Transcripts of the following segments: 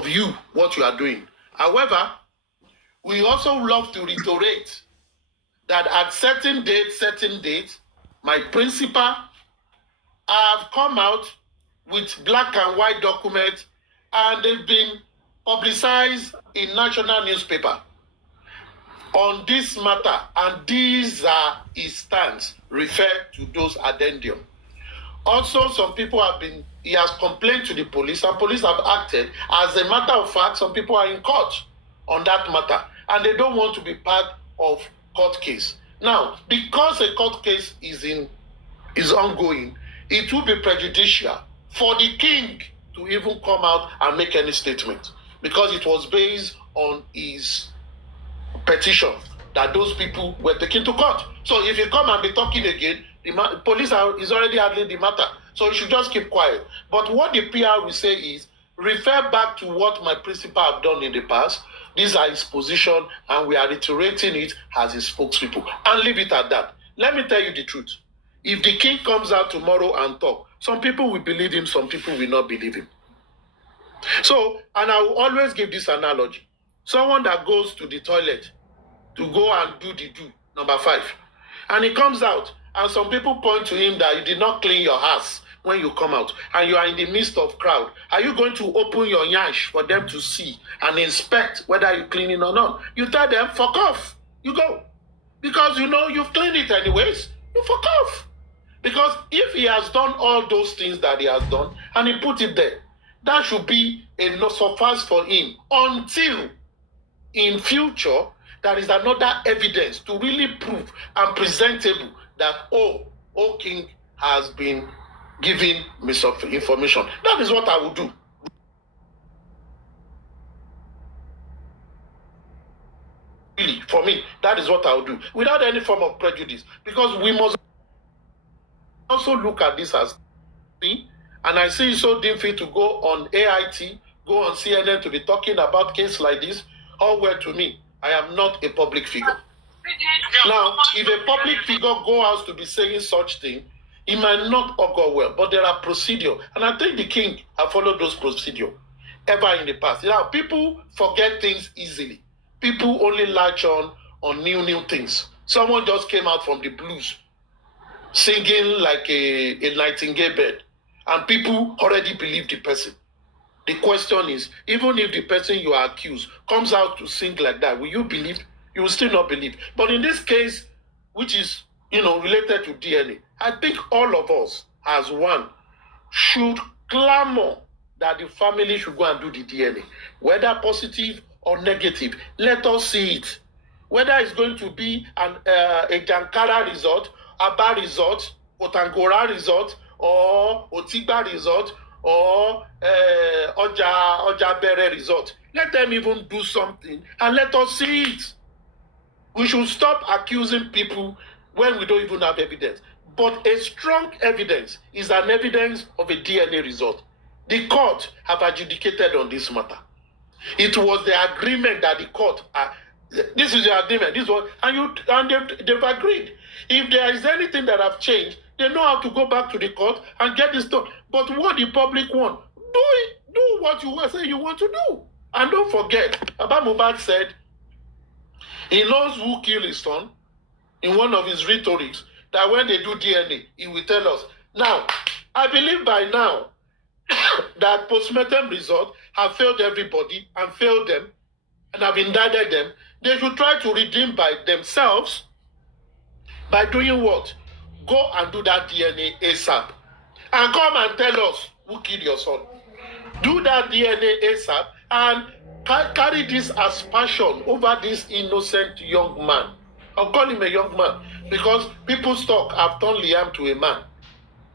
of you, what you are doing. However, we also love to reiterate that at certain dates, my principal have come out with black and white documents, and they've been publicized in national newspaper on this matter, and these are his stance refer to those addendum. Also, some people he has complained to the police, and police have acted. As a matter of fact, some people are in court on that matter, and they don't want to be part of court case. Now, because a court case is ongoing, it will be prejudicial for the king to even come out and make any statement, because it was based on his petition that those people were taken to court. So if you come and be talking again, the police is already handling the matter. So you should just keep quiet. But what the PR will say is, refer back to what my principal have done in the past. These are his position, and we are reiterating it as his spokespeople. And leave it at that. Let me tell you the truth. If the king comes out tomorrow and talk, some people will believe him, some people will not believe him. So, and I will always give this analogy. Someone that goes to the toilet to go and do the number 5, and he comes out, and some people point to him that you did not clean your house when you come out, and you are in the midst of crowd. Are you going to open your yansh for them to see and inspect whether you clean it or not? You tell them, fuck off. You go. Because you know you've cleaned it anyways. You fuck off. Because if he has done all those things that he has done, and he put it there, that should be enough suffice for him until in future there is another evidence to really prove and presentable that, oh, king has been giving misinformation. That is what I will do. Really, for me, that is what I will do, without any form of prejudice, because we must also look at this as me, and I see it so difficult to go on AIT, go on CNN to be talking about cases like this. All well to me, I am not a public figure. Now, if a public figure go out to be saying such thing, it might not go well, but there are procedure, and I think the king have followed those procedure ever in the past. Now, people forget things easily. People only latch on new things. Someone just came out from the blues, singing like a nightingale bird, and people already believe the person. The question is, even if the person you are accused comes out to sing like that, will you believe? You will still not believe. But in this case, which is, related to DNA, I think all of us, as one, should clamor that the family should go and do the DNA. Whether positive or negative, let us see it. Whether it's going to be a Jankara result, Aba result, Otangora result, or Otigba result, or Oja Bere result. Let them even do something and let us see it. We should stop accusing people when we don't even have evidence. But a strong evidence is an evidence of a DNA result. The court have adjudicated on this matter. It was the agreement that the court, this is the agreement, this one, and they've agreed. If there is anything that have changed, they know how to go back to the court and get this done. But what the public want, do what you say you want to do. And don't forget, Baba Mohbad said he knows who killed his son in one of his rhetorics, that when they do DNA, he will tell us. Now, I believe by now that postmortem results have failed everybody and failed them and have indicted them. They should try to redeem by themselves by doing what? Go and do that DNA ASAP. And come and tell us who killed your son. Do that DNA ASAP and carry this as passion over this innocent young man. I'll call him a young man because people's talk have turned Liam to a man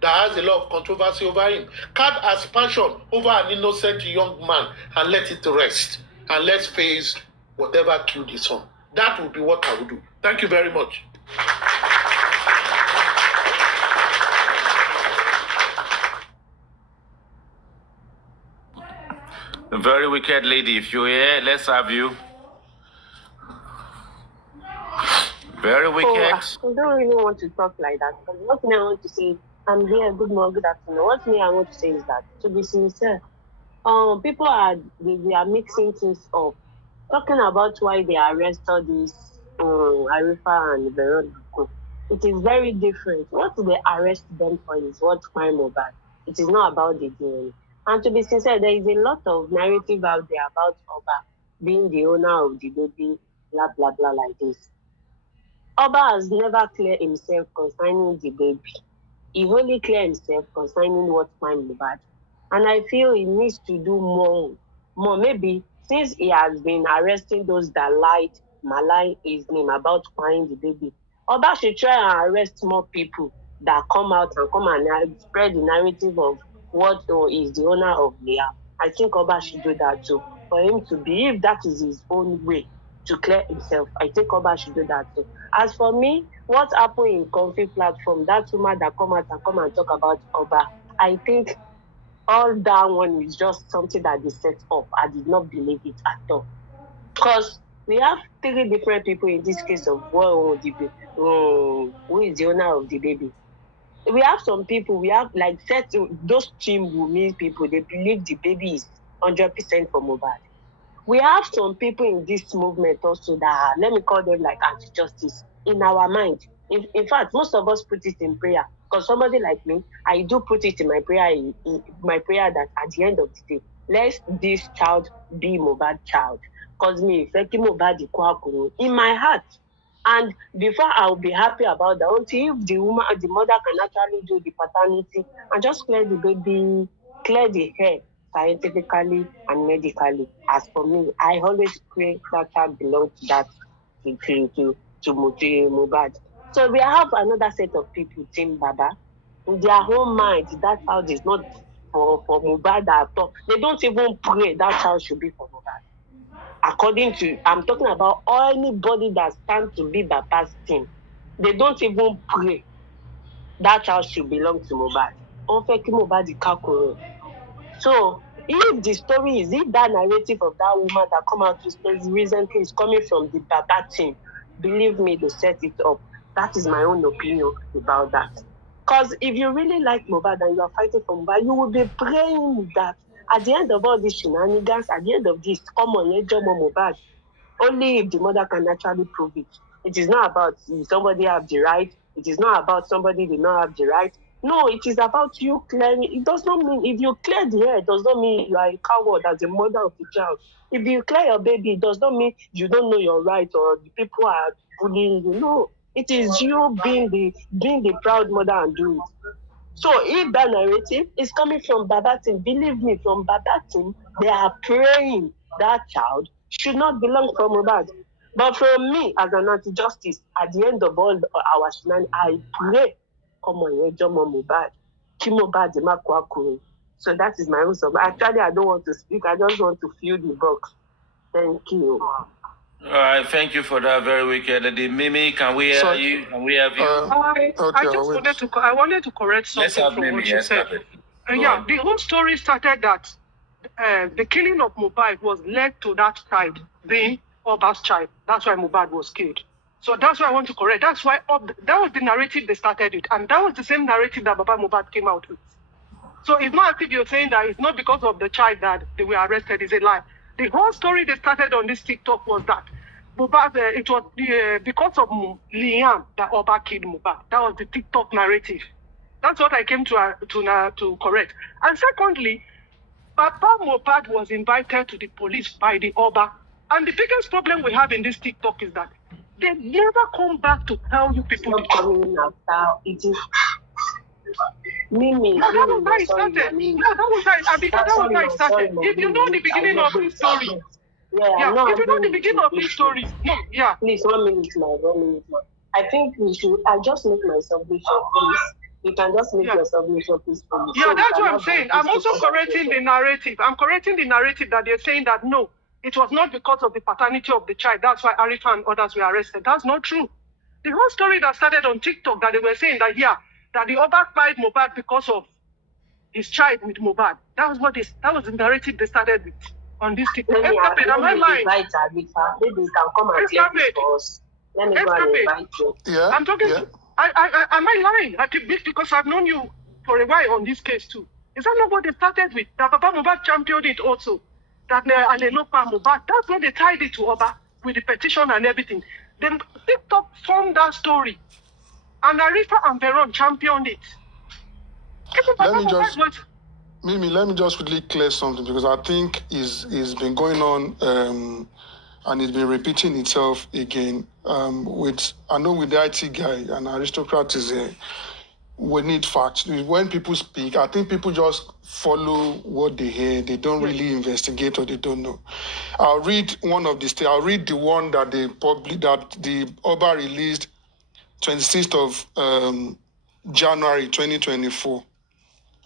that has a lot of controversy over him. Carry as passion over an innocent young man and let it rest. And let's face whatever killed his son. That would be what I would do. Thank you very much. A very wicked lady. If you're here, let's have you. Very wicked. I don't really want to talk like that. But what I want to say, I'm here. Good morning, good afternoon. What I want to say is that, to be sincere, People they are mixing things up. Talking about why they arrested this Arifa and Veronica. It is very different. What they arrest them for is what crime about. It is not about the DNA. And to be sincere, there is a lot of narrative out there about Oba being the owner of the baby, blah blah blah like this. Oba has never cleared himself concerning the baby. He only cleared himself concerning what crime about. And I feel he needs to do more. Maybe since he has been arresting those that malign his name about crying the baby, Oba should try and arrest more people that come out and spread the narrative of what is the owner of Liam. I think Oba should do that too. For him to be, if that is his own way to clear himself, I think Oba should do that too. As for me, what happened in Comfy platform, that woman that come and talk about Oba, I think all that one is just something that they set up. I did not believe it at all. Because we have 3 different people in this case of who is the owner of the baby. We have some people, we have like those Team Wunmi people, they believe the baby is 100% from Mohbad. We have some people in this movement also that let me call them like anti-justice in our mind. In fact, most of us put it in prayer. Because somebody like me, I do put it in my prayer, in my prayer that at the end of the day, let this child be Mohbad child. Because me, Mohbad in my heart. And before I'll be happy about that, until if the mother can actually do the paternity and just clear the baby, clear the hair scientifically and medically. As for me, I always pray that child belongs to that to Mohbad. So we have another set of people, Team Baba. In their whole mind, that child is not for Mohbad at all. They don't even pray that child should be for Mohbad. According to, I'm talking about anybody that stands to be Baba's team. They don't even pray that child should belong to Mohbad. So, if the story is, if that narrative of that woman that come out recently is coming from the Baba team, believe me, they set it up. That is my own opinion about that. Because if you really like Mohbad and you are fighting for Mohbad, you will be praying that at the end of all these shenanigans, at the end of this, come on, Mohbad. Only if the mother can actually prove it. It is not about if somebody have the right. It is not about somebody did not have the right. No, it is about you clearing. It does not mean if you clear the hair, it does not mean you are a coward as the mother of the child. If you clear your baby, it does not mean you don't know your right or the people are bullying you. No, it is you being the proud mother and doing it. So if that narrative is coming from Baba team, believe me, from Baba team, they are praying that child should not belong from Mohbad. But for me, as an anti-justice, at the end of all our shenanigans, I pray, come on, Mohbad. So that is my own sub. Actually, I don't want to speak. I just want to fill the box. Thank you. All right, thank you for that very wicked. The Mimi, can we hear you? Can we have you? I wanted to correct something from what you said. The whole story started that the killing of Mohbad was led to that child being Oba's child. That's why Mohbad was killed. So that's why I want to correct. That's why that was the narrative they started it, and that was the same narrative that Baba Mohbad came out with. So it's not as if you're saying that it's not because of the child that they were arrested. It's a lie. The whole story they started on this TikTok was that Mohbad, it was because of Liam that Oba killed Mohbad. That was the TikTok narrative. That's what I came to correct. And secondly, Papa Mohbad was invited to the police by the Oba. And the biggest problem we have in this TikTok is that they never come back to tell you people the truth. Mimi, that was how it started. No, that was how it started. If you know the beginning of this story, if you know the beginning of this story, Please, 1 minute more. I think I just make my submission, please. You can just make your submission, please. Yeah, that's what I'm saying. I'm also correcting the narrative. I'm correcting the narrative that they're saying that no, it was not because of the paternity of the child. That's why Arifa and others were arrested. That's not true. The whole story that started on TikTok that they were saying that, that the Oba fired Mohbad because of his child with Mohbad. That was the narrative they started with on this TikTok. Am I lying? Maybe you can come and hear this for us. Let me go and invite you. Yeah. I'm talking. Am I lying? Because I've known you for a while on this case too. Is that not what they started with? That Papa Mohbad championed it also. That Alelopa Mohbad, that's when they tied it to Oba with the petition and everything. Then TikTok formed that story. And Arifa and Veron championed it. Mimi, let me just quickly clear something, because I think it's been going on and it's been repeating itself again. I know with the IT guy and aristocrat is here, we need facts. When people speak, I think people just follow what they hear. They don't really investigate, or they don't know. I'll read the one that the Oba released 26th of January 2024.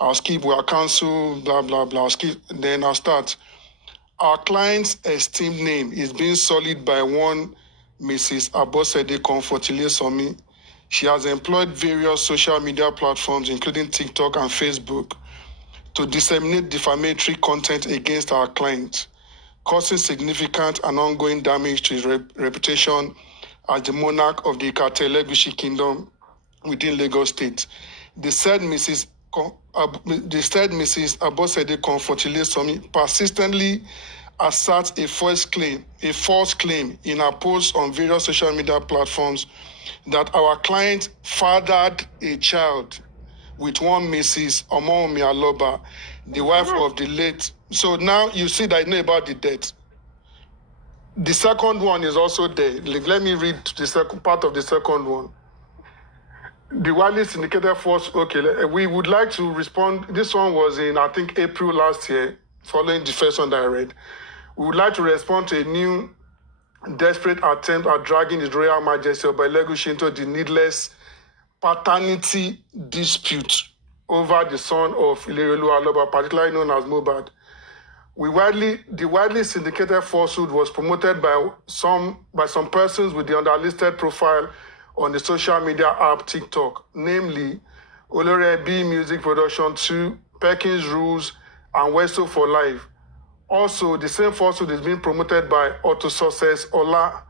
I'll skip, we are cancel, blah, blah, blah. I'll skip, then I'll start. Our client's esteemed name is being sullied by one Mrs. Abosede Comfortile Somi. She has employed various social media platforms, including TikTok and Facebook, to disseminate defamatory content against our client, causing significant and ongoing damage to his reputation as the monarch of the Ikate Elegushi Kingdom within Lagos State. The said Mrs. Abosede Comfortile Somi persistently asserts a false claim in her posts on various social media platforms that our client fathered a child with one Mrs. Omomi Aloba, the wife of the late. So now you see that I know about the death. The second one is also there. Let me read the second part of the second one. The widely syndicated force, okay, we would like to respond. This one was in, I think, April last year, following the first one that I read. We would like to respond to a new desperate attempt at dragging His Royal Majesty Oba Elegushi into the needless paternity dispute over the son of Ileriolu Aloba, particularly known as Mohbad. The widely syndicated falsehood was promoted by some persons with the underlisted profile on the social media app TikTok, namely Olore B Music Production 2, Perkins Rules, and Westo for Life. Also, the same falsehood is being promoted by Auto Success, Ola,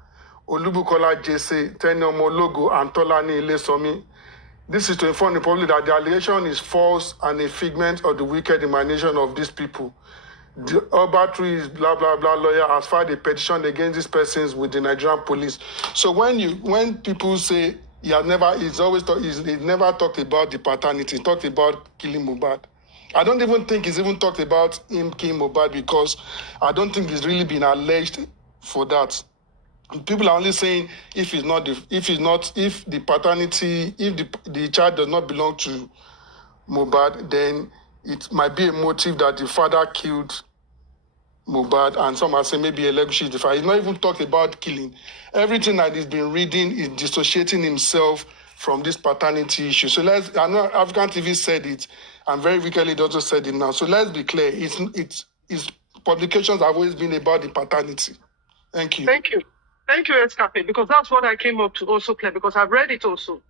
Olubukola Jesse, Teniomo Logo, and Tolani Ilesomi. This is to inform the public that the allegation is false and a figment of the wicked imagination of these people. The Oba Tree's blah blah blah lawyer has filed a petition against these persons with the Nigerian police. So when people say he never talked about the paternity, he talked about killing Mohbad. I don't even think he's even talked about him killing Mohbad, because I don't think he's really been alleged for that. People are only saying if the child does not belong to Mohbad, then it might be a motive that the father killed Mohbad, and some are saying maybe Elegushi is the father. He's not even talked about killing. Everything that he's been reading is dissociating himself from this paternity issue. So I know African TV said it, and very wickedly it also said it now. So let's be clear. Its publications have always been about the paternity. Thank you. Thank you, Escape, because that's what I came up to also clear, because I've read it also.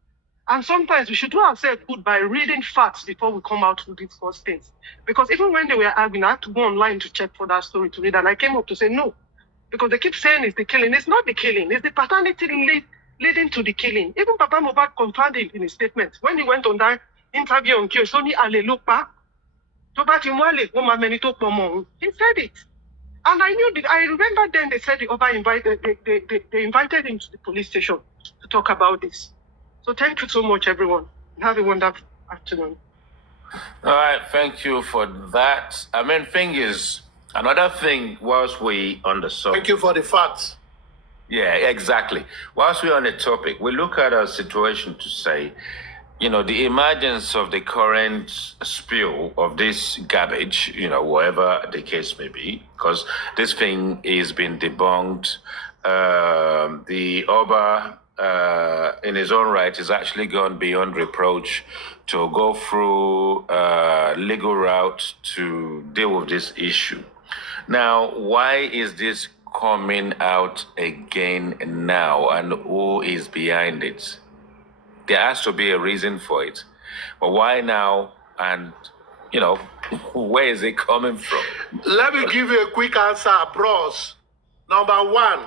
And sometimes we should do ourselves good by reading facts before we come out with these first things. Because even when they were arguing, I had to go online to check for that story to read, and I came up to say no. Because they keep saying it's the killing. It's not the killing. It's the paternity leading to the killing. Even Papa Mohbad confirmed it in his statement. When he went on that interview on Kyosoni Alelupa, he said it. And I remember then they said the Oba they invited him to the police station to talk about this. So thank you so much, everyone. Have a wonderful afternoon. All right, thank you for that. I mean, thing is, another thing whilst we on the subject. Thank you for the facts. Yeah, exactly. Whilst we're on the topic, we look at our situation to say, the emergence of the current spill of this garbage, whatever the case may be, because this thing is being debunked. The Oba, in his own right, has actually gone beyond reproach to go through legal route to deal with this issue. Now, why is this coming out again now, and who is behind it? There has to be a reason for it. But why now? And, where is it coming from? Let me give you a quick answer, bros. Number one,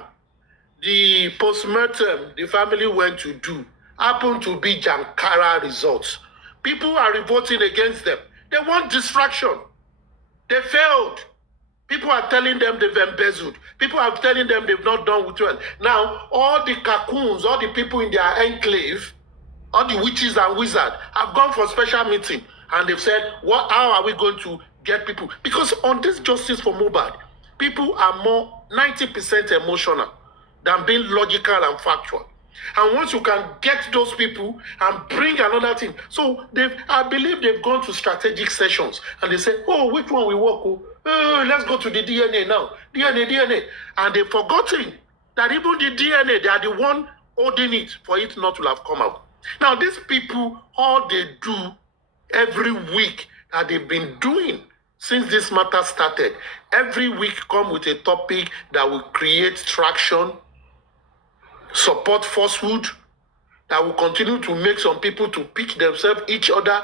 the postmortem the family went to do happened to be Jankara results. People are revolting against them. They want distraction. They failed. People are telling them they've embezzled. People are telling them they've not done well. Now, all the cocoons, all the people in their enclave, all the witches and wizards have gone for a special meeting and they've said, how are we going to get people? Because on this justice for Mohbad, people are more 90% emotional than being logical and factual. And once you can get those people and bring another thing, so I believe they've gone to strategic sessions and they say, oh, which one will work? Let's go to the DNA now. DNA. And they've forgotten that even the DNA, they are the one holding it for it not to have come out. Now, these people, all they do every week that they've been doing since this matter started, every week come with a topic that will create traction, support falsehood, that will continue to make some people to pick themselves, each other,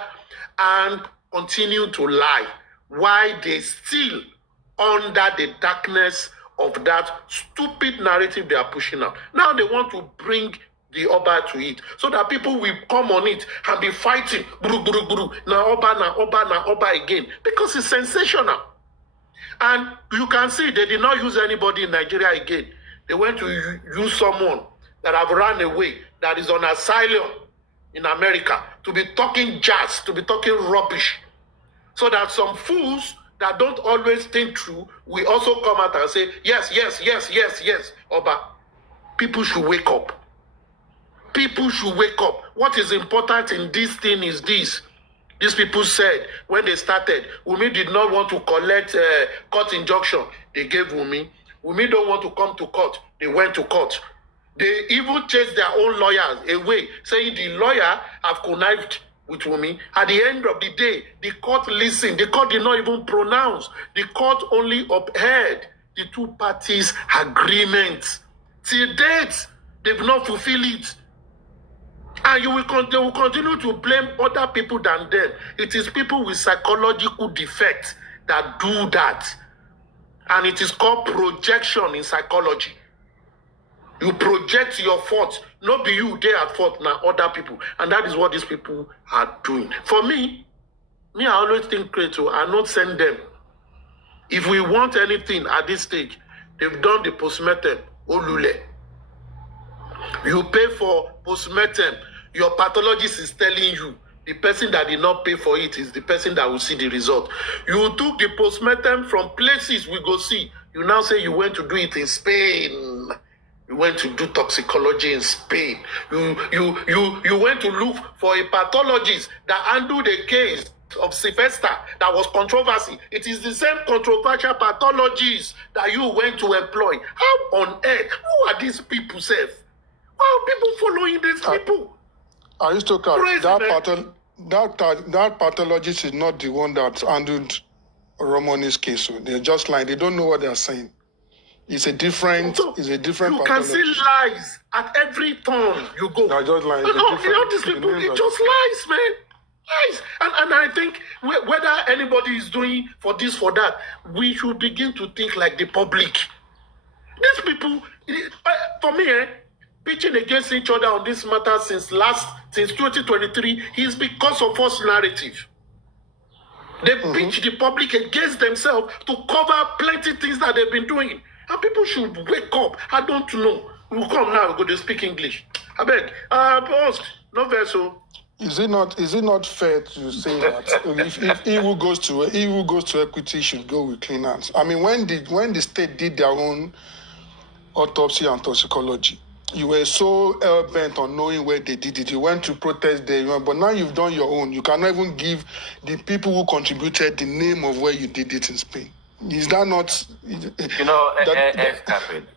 and continue to lie. Why they still under the darkness of that stupid narrative they are pushing out. Now they want to bring the Oba to it, so that people will come on it and be fighting, buru, buru, buru, na Oba again, because it's sensational. And you can see they did not use anybody in Nigeria again. They went to use someone that have run away, that is on asylum in America, to be talking jazz, to be talking rubbish, so that some fools that don't always think true will also come out and say, yes, Oba. People should wake up. People should wake up. What is important in this thing is this. These people said when they started, Wunmi did not want to collect court injunction. They gave Wunmi. Wunmi don't want to come to court. They went to court. They even chased their own lawyers away, saying the lawyer have connived with Wunmi. At the end of the day, the court listened. The court did not even pronounce. The court only upheld the two parties' agreement. Till date, they've not fulfilled it. And they will continue to blame other people than them. It is people with psychological defects that do that. And it is called projection in psychology. You project your faults. Not be you, they at fault, now other people. And that is what these people are doing. For me, I always think, Creto, I not send them. If we want anything at this stage, they've done the postmortem, Olule. You pay for postmortem. Your pathologist is telling you the person that did not pay for it is the person that will see the result. You took the postmortem from places we go see. You now say you went to do it in Spain. You went to do toxicology in Spain. You went to look for a pathologist that handled the case of Sylvester that was controversy. It is the same controversial pathologist that you went to employ. How on earth? Who are these people, Seth? Why are people following these people? Aristocrat, that pathologist is not the one that handled Romani's case. They're just lying. They don't know what they're saying. It's a different pathologist. You can see lies at every turn you go. They're just lying. These people, it just lies, man. Lies. And I think whether anybody is doing for this, for that, we should begin to think like the public. These people, for me, pitching against each other on this matter since 2023 is because of false narrative. They pitch the public against themselves to cover plenty things that they've been doing. And people should wake up. I don't know. We'll come now, we're going to speak English. I beg. Post, no verso. Is it not fair to say that if he who goes to equity should go with clean hands? I mean, when the state did their own autopsy and toxicology, you were so hell-bent on knowing where they did it. You went to protest there, but now you've done your own. You cannot even give the people who contributed the name of where you did it in Spain. Is that not...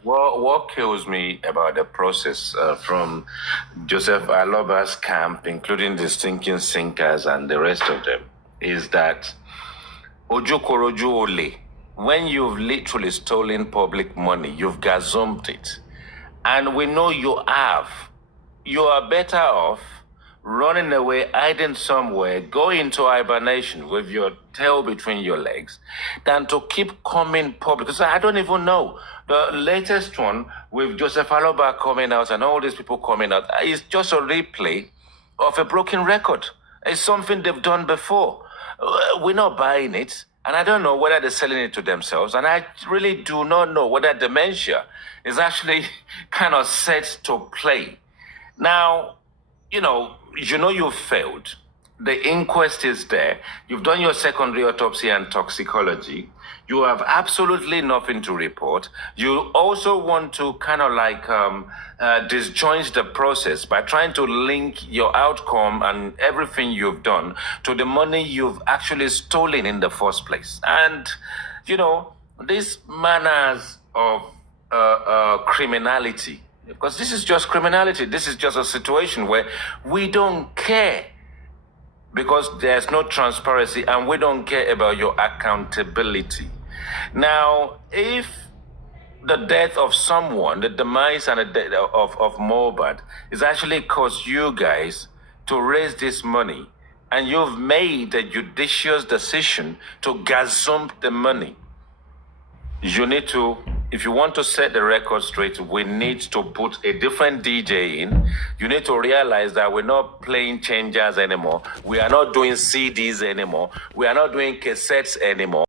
What kills me about the process from Joseph Aloba's camp, including the stinking sinkers and the rest of them, is that Ojokoroju Ole, when you've literally stolen public money, you've gazumped it, and we know you are better off running away, hiding somewhere, going into hibernation with your tail between your legs, than to keep coming public. Because I don't even know. The latest one with Joseph Aloba coming out and all these people coming out is just a replay of a broken record. It's something they've done before. we're not buying it. And I don't know whether they're selling it to themselves. And I really do not know whether dementia is actually kind of set to play. Now, you've failed. The inquest is there. You've done your secondary autopsy and toxicology. You have absolutely nothing to report. You also want to kind of like disjoint the process by trying to link your outcome and everything you've done to the money you've actually stolen in the first place. And, these manners of criminality, because this is just criminality. This is just a situation where we don't care because there's no transparency and we don't care about your accountability. Now, if the death of someone, the demise and the death of Mohbad is actually caused you guys to raise this money and you've made a judicious decision to gazump the money, you need to, if you want to set the record straight, we need to put a different DJ in. You need to realize that we're not playing changers anymore. We are not doing CDs anymore. We are not doing cassettes anymore.